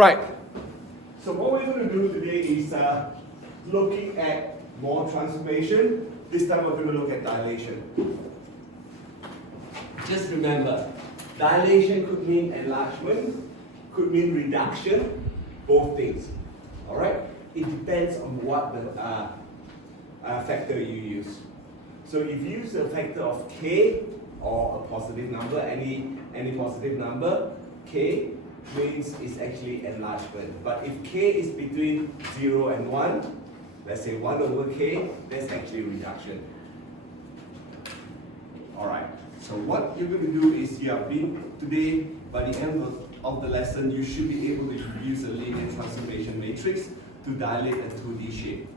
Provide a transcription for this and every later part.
Right. So what we're going to do today is looking at more transformation. This time we're going to look at dilation. Just remember, dilation could mean enlargement, could mean reduction, both things. Alright? It depends on what the factor you use. So if you use a factor of k or a positive number, any positive number, k means it's actually enlargement. But if k is between 0 and 1, let's say 1 over k, that's actually reduction. Alright, so what you're going to do is today, by the end of the lesson, you should be able to use a linear transformation matrix to dilate a 2D shape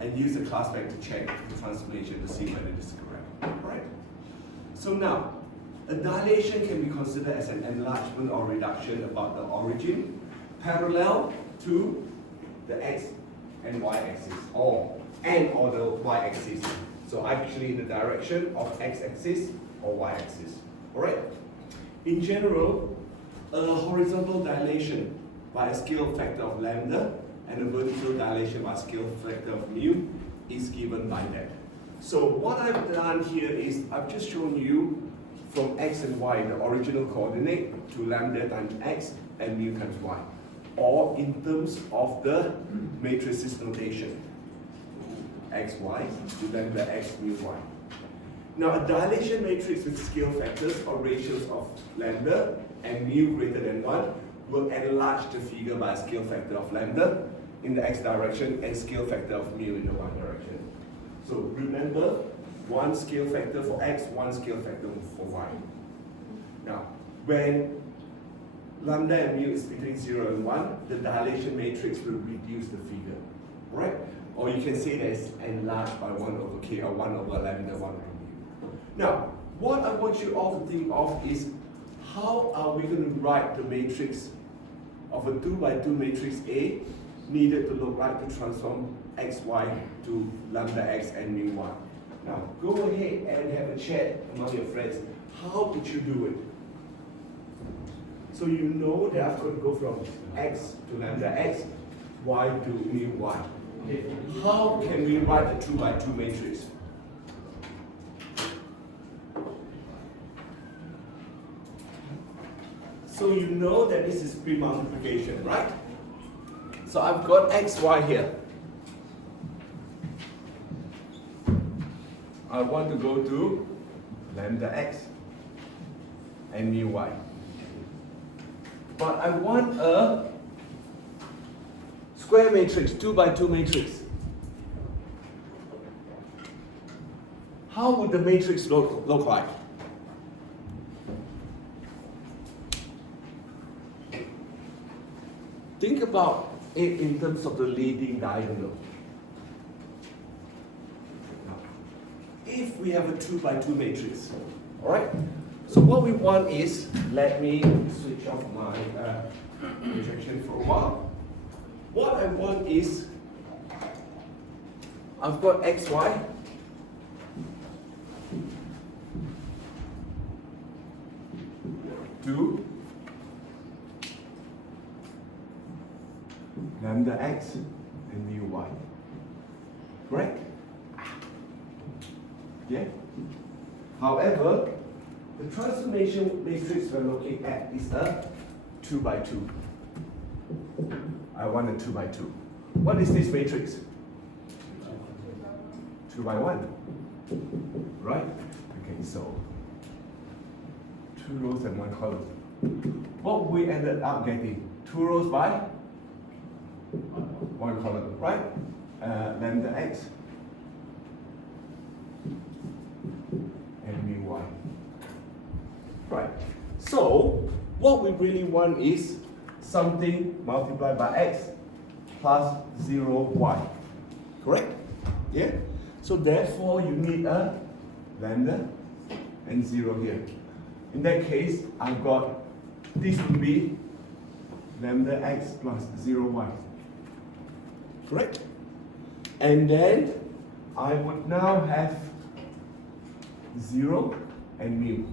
and use a class vector to check the transformation to see whether it is correct. Alright? So now, a dilation can be considered as an enlargement or reduction about the origin parallel to the x and y axis, or the y axis. So actually the direction of x axis or y axis. Alright? In general, a horizontal dilation by a scale factor of lambda and a vertical dilation by a scale factor of mu is given by that. So what I've done here is I've just shown you from x and y, the original coordinate, to lambda times x and mu times y, or in terms of the matrices notation, xy to lambda x mu y. Now a dilation matrix with scale factors or ratios of lambda and mu greater than 1 will enlarge the figure by a scale factor of lambda in the x direction and scale factor of mu in the y direction. So remember, one scale factor for x, one scale factor for y. Now, when lambda and mu is between 0 and 1, the dilation matrix will reduce the figure, right? Or you can say that it's enlarged by 1 over k or 1 over lambda, 1 over mu. Now, what I want you all to think of is how are we going to write the matrix of a 2 by 2 matrix A needed to look like to transform xy to lambda x and mu y. Now, go ahead and have a chat among your friends. How did you do it? So you know that I've got to go from x to lambda x, y to mu y. Okay. How can we write the 2 by 2 matrix? So you know that this is pre-multiplication, right? So I've got x, y here. I want to go to lambda x and mu y. But I want a square matrix, 2 by 2 matrix. How would the matrix look like? Think about it in terms of the leading diagonal. If we have a 2 by 2 matrix, all right? So what we want is, let me switch off my projection for a while. What I want is, I've got xy, to lambda x and mu y, correct? Yeah. However, the transformation matrix we're looking at is a 2 by 2. I want a 2 by 2. What is this matrix? 2 by 1. Right? Okay, so 2 rows and 1 column. What we ended up getting? 2 rows by 1 column, right? Lambda x and mu y. Right. So what we really want is something multiplied by x plus 0 y. Correct? Yeah? So therefore you need a lambda and 0 here. In that case, I've got, this would be lambda x plus 0 y. Correct? And then I would now have 0 and mu,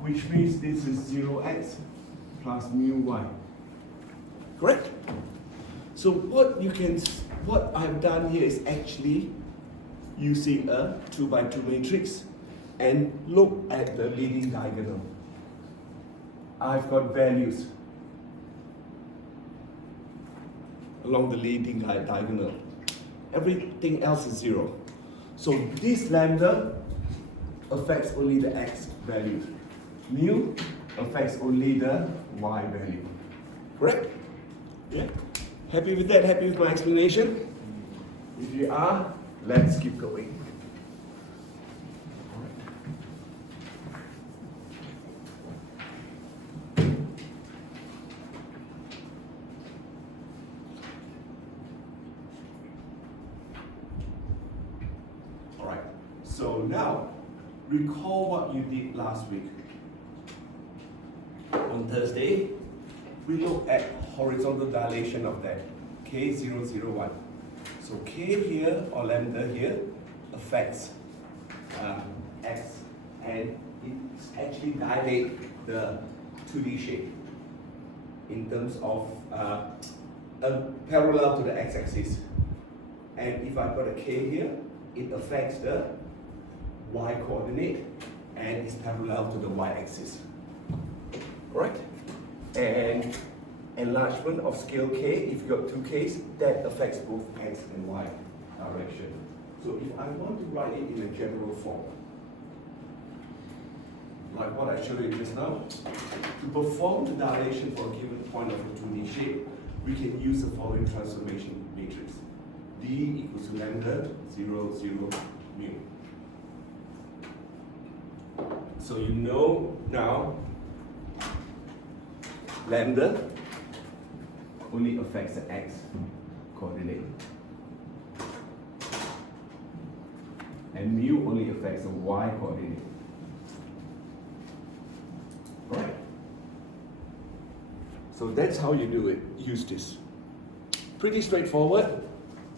which means this is 0x plus mu y. Correct? So what I've done here is actually using a 2 by 2 matrix and look at the leading diagonal. I've got values along the leading diagonal. Everything else is 0. So this lambda affects only the x value. Mu affects only the y value. Correct? Yeah? Happy with that? Happy with my explanation? If you are, let's keep going. Alright, so now recall what you did last week. On Thursday, we looked at horizontal dilation of that K001. So K here or lambda here affects X, and it actually dilate the 2D shape in terms of parallel to the x-axis. And if I've got a K here, it affects the y coordinate and is parallel to the y-axis. Right? And enlargement of scale K, if you've got 2 Ks, that affects both X and Y direction. So if I want to write it in a general form, like what I showed you just now, to perform the dilation for a given point of a 2D shape, we can use the following transformation matrix. D equals to lambda 0, 0, mu. So you know now lambda only affects the x coordinate, and mu only affects the y coordinate. Right? So that's how you do it. Use this. Pretty straightforward.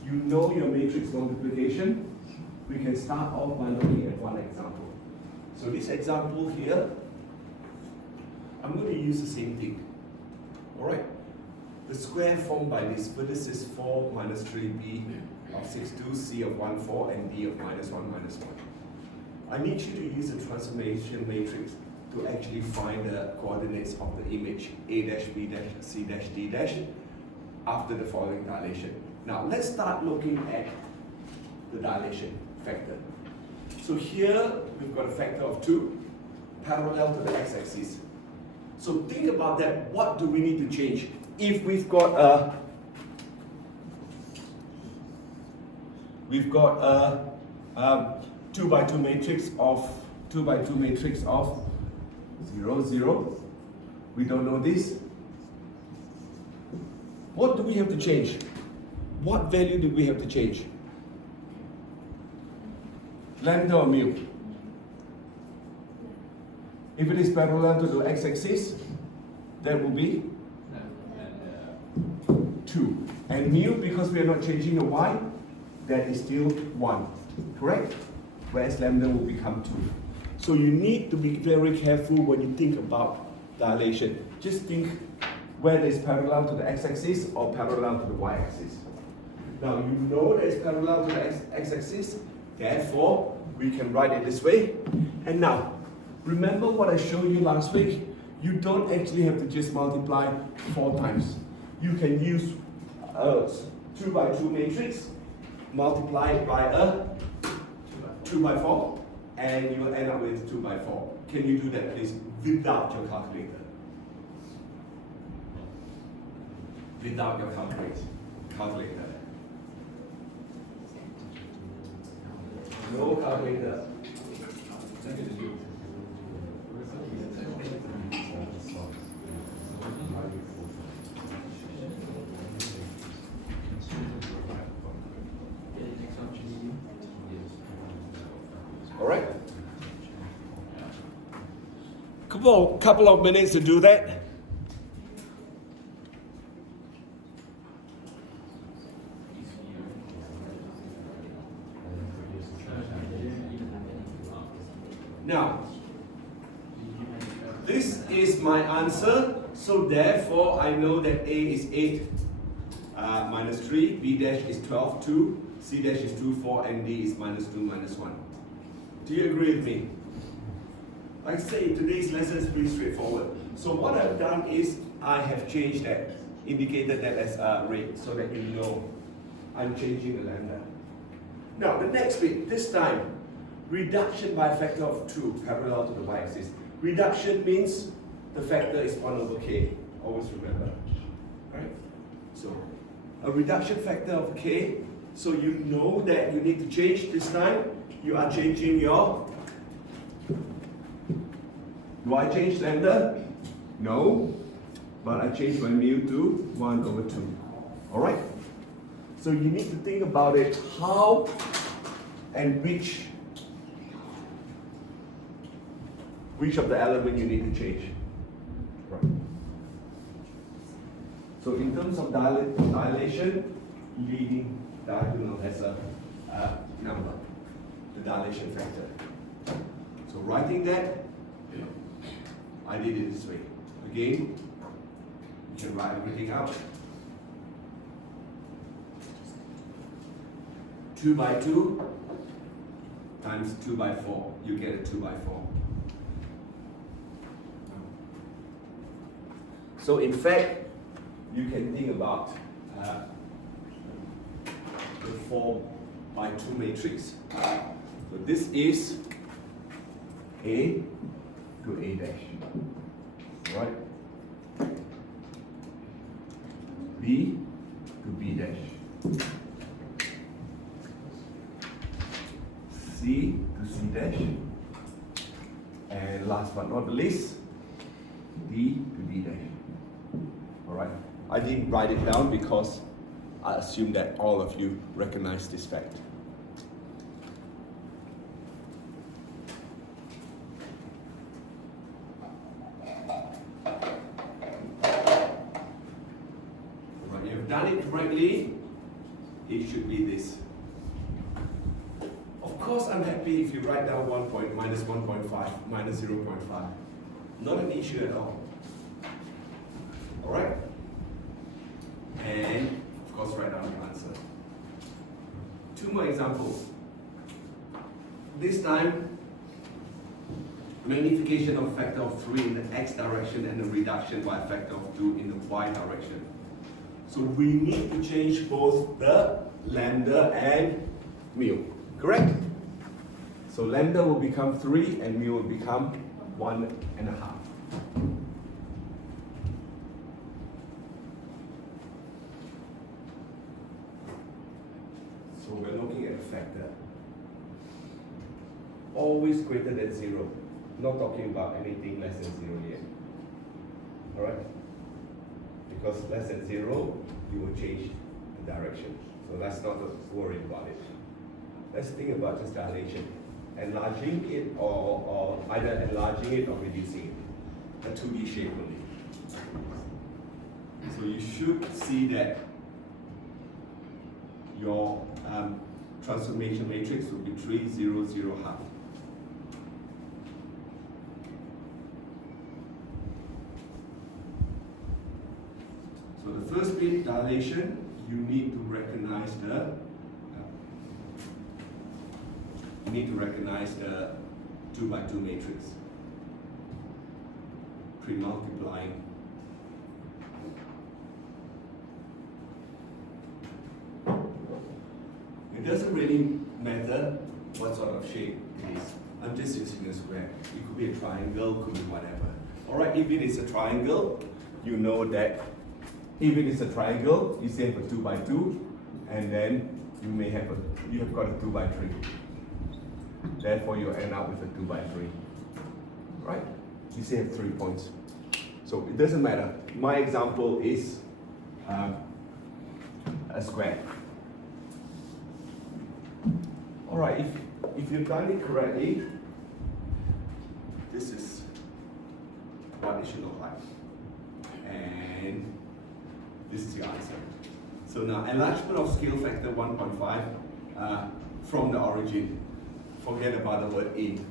You know your matrix multiplication. We can start off by looking at one example. So this example here, I'm going to use the same thing. Alright? The square formed by this vertices 4 minus 3b of 6, 2, c of 1, 4, and d of minus 1, minus 1. I need you to use the transformation matrix to actually find the coordinates of the image a dash, b dash, c dash, d dash after the following dilation. Now let's start looking at the dilation factor. So here we've got a factor of 2 parallel to the x-axis. So think about that. What do we need to change? If we've got a 2 by 2 matrix of 0, 0. We don't know this. What do we have to change? What value do we have to change? Lambda or mu? If it is parallel to the x-axis, that will be 2. And mu, because we are not changing the y, that is still 1. Correct? Whereas lambda will become 2. So you need to be very careful when you think about dilation. Just think whether it's parallel to the x-axis or parallel to the y-axis. Now you know that it's parallel to the x-axis, therefore we can write it this way. And now, remember what I showed you last week? You don't actually have to just multiply 4 times. You can use a 2 by 2 matrix, multiply it by a 2 by 4, and you will end up with 2 by 4. Can you do that, please, without your calculator? Without your calculator. No calculator. All right. Couple of minutes to do that. Now, this is my answer. So therefore, I know that A is 8 minus 3, B dash is 12, 2, C dash is 2, 4, and D is minus 2, minus 1. Do you agree with me? Like I say, today's lesson is pretty straightforward. So what I've done is I have changed that, indicated that as red, so that you know I'm changing the lambda. Now the next bit, this time, reduction by a factor of 2, parallel to the y-axis. Reduction means the factor is 1 over k, always remember. Right? So, a reduction factor of k, so you know that you need to change this time. You are changing your... Do I change lambda? No, but I change my mu to 1 over 2. Alright? So you need to think about it, how and which of the element you need to change. Right. So in terms of dilation, leading diagonal has a number, the dilation factor. So writing that, I did it this way. Again, you can write everything out. 2 by 2 times 2 by 4, you get a 2 by 4. So in fact, you can think about the 4 by 2 matrix. So this is A to A dash, right? B to B dash, C to C dash, and last but not the least, D to D dash. Alright, I didn't write it down because I assume that all of you recognize this fact. Alright, you've done it correctly. It should be this. Of course, I'm happy if you write down 1 point, minus 1.5, minus 0.5. Not an issue at all. Alright? And of course write down the answer. 2 more examples. This time, magnification of factor of 3 in the x direction and a reduction by a factor of 2 in the y direction. So we need to change both the lambda and mu. Correct? So lambda will become 3 and mu will become 1.5. So we're looking at a factor always greater than 0. Not talking about anything less than 0 yet. Alright? Because less than 0, you will change the direction. So let's not worry about it. Let's think about just dilation. Enlarging it or either enlarging it or reducing it. A 2D shape only. So you should see that your transformation matrix will be 3, 0, 0, half. So the first bit, dilation, you need to recognize the 2 by 2 matrix. Pre-multiplying. It doesn't really matter what sort of shape it is. I'm just using a square. It could be a triangle, could be whatever. Alright, if it is a triangle, you know that if it is a triangle, you say have a 2 by 2, and then you have got a 2 by 3. Therefore, you end up with a 2 by 3. Right? You say have 3 points. So it doesn't matter. My example is a square. Alright, if you've done it correctly, this is what it should look like. And this is your answer. So now, enlargement of scale factor 1.5 from the origin. Forget about the word in.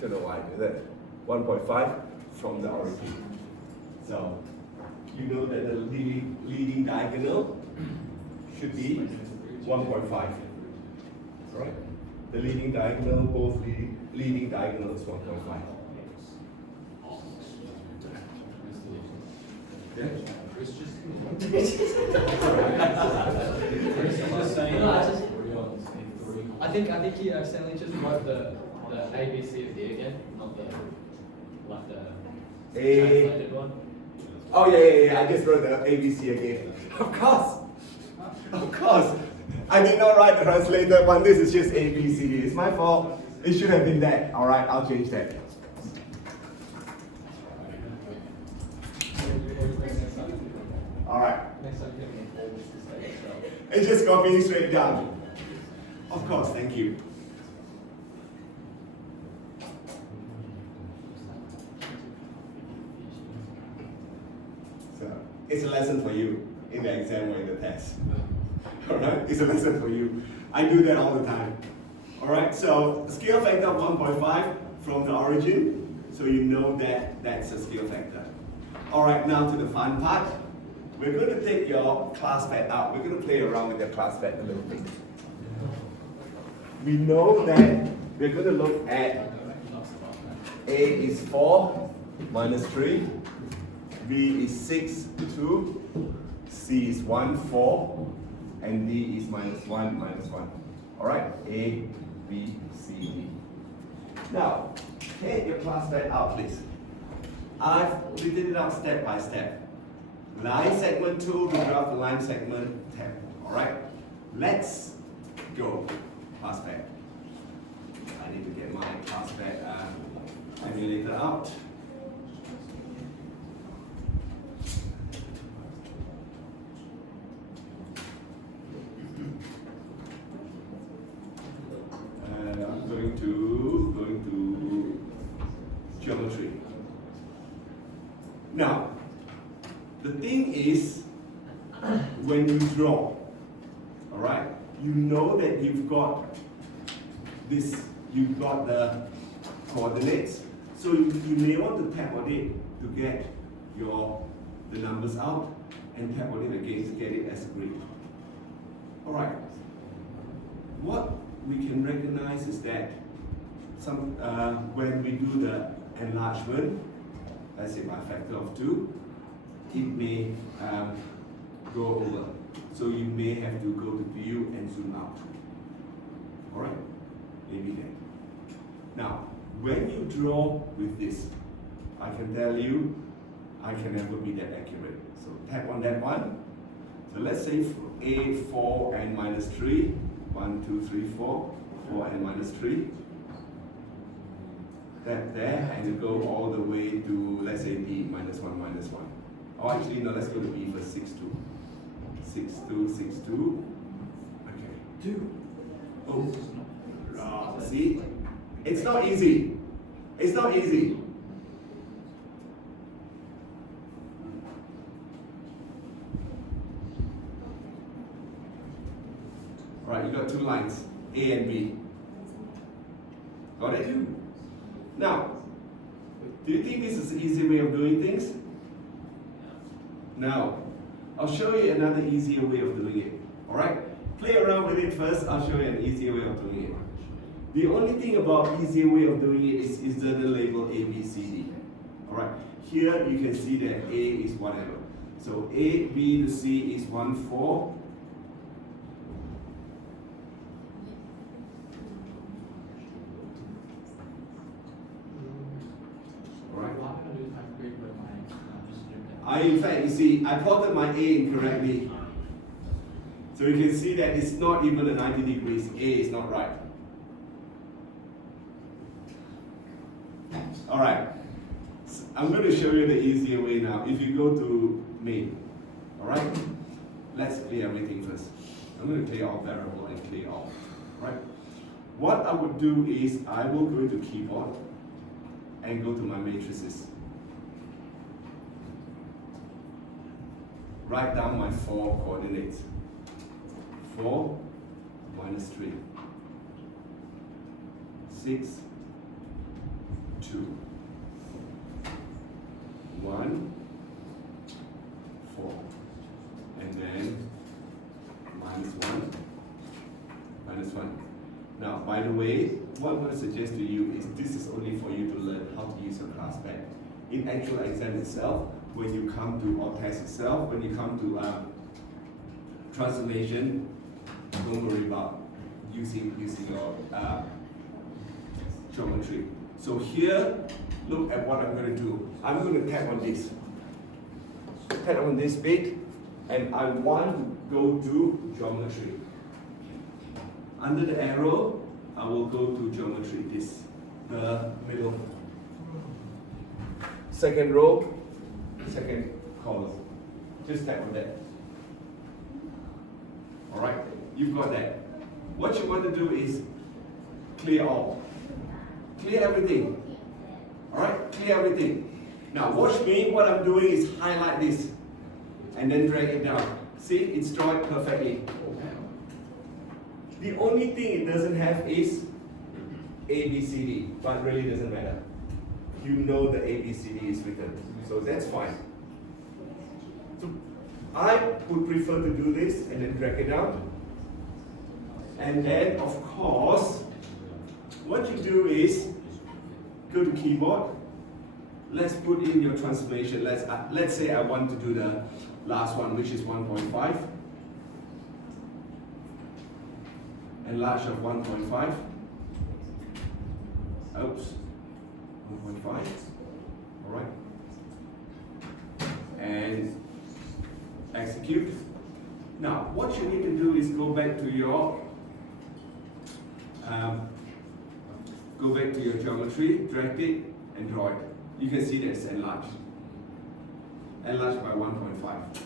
Don't know why I do that. 1.5 from the origin. So you know that the leading diagonal should be 1.5. Right? The leading diagonal, both leading diagonal is 1.5. Yeah? I think he accidentally just wrote the A, B, C, and D again, not the translated one. Oh yeah. I just wrote the ABC again. Of course. I did not write the translated one. This is just ABCD. It's my fault. It should have been that. All right, I'll change that. All right. Next time you can forward to say yourself. It's just copying straight down. Of course, thank you. So, it's a lesson for you in the exam or in the test. Alright, it's a lesson for you. I do that all the time. Alright, so scale factor of 1.5 from the origin, so you know that that's a scale factor. Alright, now to the fun part. We're going to take your class pad out. We're going to play around with your class pad a little bit. We know that we're going to look at A is 4 minus 3, B is 6, 2, C is 1, 4, and D is minus 1, minus 1. Alright, A, B, C, D. Now, take your class pad out, please. I've written it out step by step. Line segment 2, we graph the line segment 10. Alright, let's go. Class pad. I need to get my class pad emulator out. I'm going to geometry. Now, the thing is, when you draw, all right, you know that you've got this, you've got the coordinates. So you may want to tap on it to get the numbers out, and tap on it again to get it as a grid. All right. What we can recognize is that when we do the enlargement, let's say by a factor of 2, it may go over. So you may have to go to view and zoom out. All right, maybe that. Now, when you draw with this, I can tell you, I can never be that accurate. So tap on that one. So let's say A, 4 and minus 3. 1, 2, 3, 4. 4 and minus 3. Tap there and you go all the way to, let's say, D, minus 1, minus 1. Oh, actually, no, let's go to B first, 6, 2. 6, 2, 6, 2. Okay. 2. Oh, see? It's not easy. It's not easy. Alright, you got 2 lines, A and B. Got it? Now, do you think this is an easy way of doing things? No. I'll show you another easier way of doing it. Alright? Play around with it first, I'll show you an easier way of doing it. The only thing about easier way of doing it is the label A, B, C, D. Alright? Here you can see that A is whatever. So A, B to C is 1, 4. In fact, you see, I plotted my A incorrectly. So you can see that it's not even a 90 degrees. A is not right. Alright, so I'm going to show you the easier way now. If you go to main, alright, let's clear everything first. I'm going to clear all variable and clear all. Right? What I would do is I will go to keyboard and go to my matrices. Write down my 4 coordinates. 4 minus 3. 6, 2. 1, 4. And then minus 1, minus 1. Now, by the way, what I'm going to suggest to you is this is only for you to learn how to use your class pad. In actual exam itself, when you come to, or test itself, when you come to transformation, don't worry about using your geometry. So here, look at what I'm going to do. I'm going to tap on this. Tap on this bit, and I want to go to geometry. Under the arrow, I will go to geometry, this, the middle. Second row, second column. Just tap on that. Alright, you've got that. What you want to do is clear all. Clear everything. Alright, clear everything. Now watch me, what I'm doing is highlight this and then drag it down. See, it's drawn perfectly. The only thing it doesn't have is A, B, C, D, but really doesn't matter. You know the A, B, C, D is written, so that's fine. So I would prefer to do this and then drag it down. And then, of course, what you do is go to keyboard. Let's put in your transformation. Let's say I want to do the last one, which is 1.5. Enlarge of 1.5. Oops. 1.5. Alright. And execute. Now, what you need to do is go back to your geometry, drag it, and draw it. You can see that it's enlarged. Enlarged by 1.5.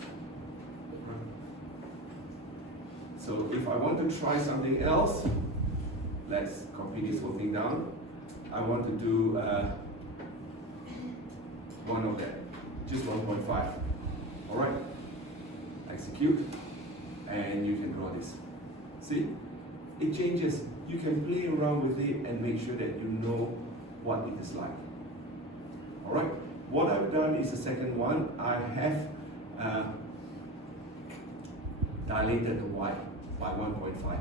So if I want to try something else, let's copy this whole thing down. I want to do one of that, just 1.5. All right, execute, and you can draw this. See, it changes. You can play around with it and make sure that you know what it is like. All right, what I've done is the second one. I have dilated the y by 1.5.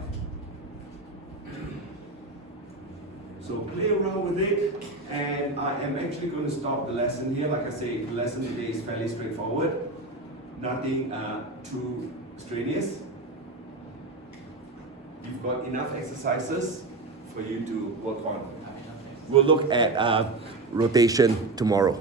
So play around with it, and I am actually going to stop the lesson here. Like I say, the lesson today is fairly straightforward, nothing too strenuous. You've got enough exercises for you to work on. We'll look at rotation tomorrow.